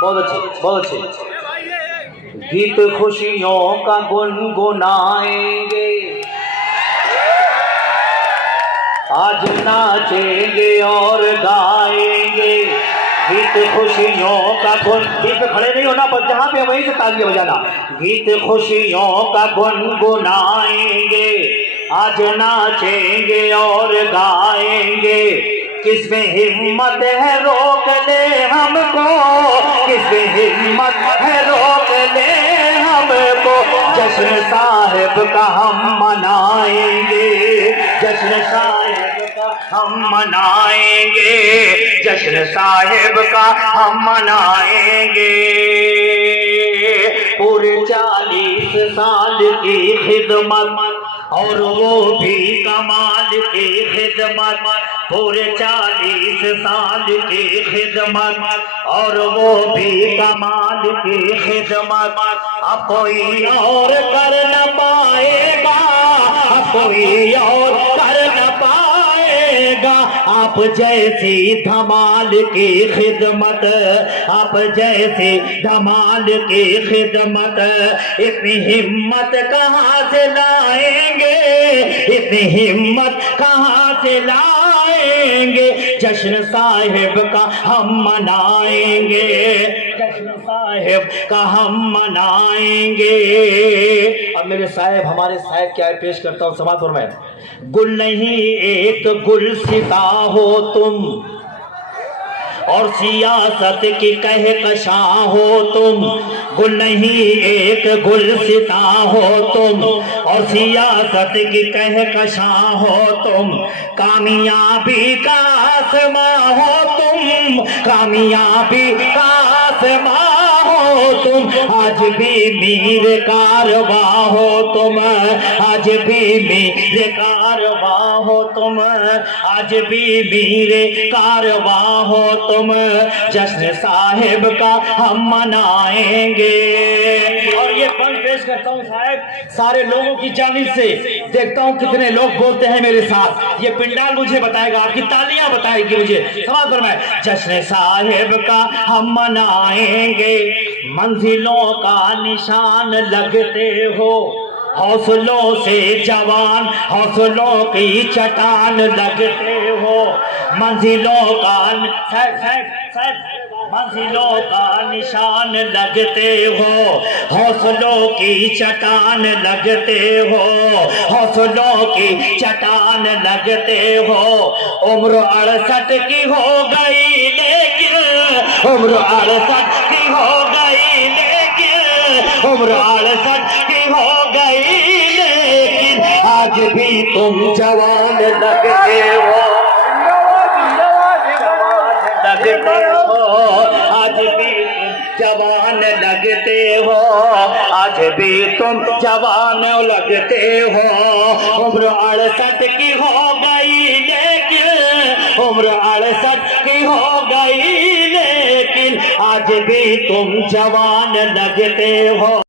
बहुत अच्छे, बहुत अच्छे। गीत खुशियों का गुनगुनाएंगे, आज नाचेंगे और गाएंगे। गीत खुशियों का गीत पे खड़े नहीं होना, बस जहाँ पे वहीं से तालियां बजाना। गीत खुशियों का गुनगुनाएंगे, आज नाचेंगे और गाएंगे। किसमें हिम्मत है रोक ले हमको, किसमें हिम्मत है रोक ले हमको। जश्न साहिब का हम मनाएंगे, जश्न साहिब का हम मनाएंगे, जश्न साहिब का हम मनाएंगे। पूरे 40 साल की खिदमत और वो भी कमाल की खिदमत, पूरे 40 साल की खिदमत और वो भी कमाल की खिदमत। अब कोई और कर न पाएगा, अब कोई और कर न पाएगा आप जैसी धमाल की खिदमत, आप जैसी धमाल की खिदमत। इतनी हिम्मत कहाँ से लाएंगे, इतनी हिम्मत कहाँ से लाएंगे। जश्न साहिब का हम मनाएंगे, जश्न साहिब का हम मनाएंगे। अब मेरे साहिब, हमारे साहिब क्या है, पेश करता हूँ, समाज फरमाए। गुल नहीं एक गुलसिता हो तुम, और सियासत की कहकशां हो तुम। गुल नहीं एक गुलसिता हो तुम, और सियासत की कहकशां हो तुम। कामयाबी का आसमां हो तुम, कामयाबी का आसमां हो तुम। आज भी मीर कारवा हो तुम, आज भी मीर कारवा हो तुम, आज भी मीर कारवा हो तुम। जश्न साहिब का हम मनाएंगे। और ये पल पेश करता हूँ साहब सारे लोगों की जानिब से, देखता हूँ कितने लोग बोलते हैं मेरे साथ। ये पिंडाल मुझे बताएगा, आपकी तालियां बताएगी मुझे। समाज फरमाए। जश्न साहिब का हम मनाएंगे, मंजिलों का निशान लगते हो। हौसलों से जवान, हौसलों की चट्टान लगते हो। मंजिलों का मंजिलों का निशान लगते हो, हौसलों की चट्टान लगते हो, हौसलों की चट्टान लगते हो। उम्र 68 की हो गई लेकिन, उम्र 68 की हो गई लेकिन, उम्र 68 की हो गई लेकिन, आज भी तुम जवान लगते हो, लगते हो। आज भी जवान लगते हो, आज भी तुम जवान लगते हो। उम्र 68 की हो गई लेकिन, उम्र 68 की हो गई लेकिन, आज भी तुम जवान लगते हो।